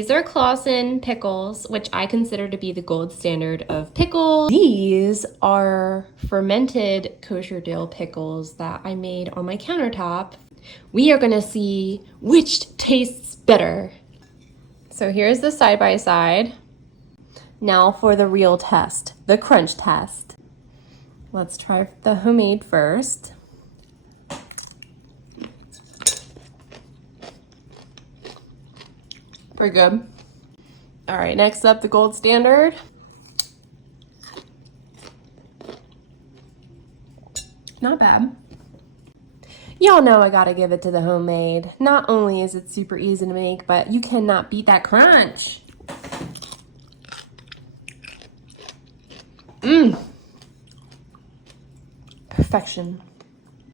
These are Clausen pickles, which I consider to be the gold standard of pickles. These are fermented kosher dill pickles that I made on my countertop. We are gonna see which tastes better. So here's the side-by-side. Now for the real test, the crunch test. Let's try the homemade first. Pretty good. All right, next up, the gold standard. Not bad. Y'all know I gotta give it to the homemade. Not only is it super easy to make, but you cannot beat that crunch. Perfection.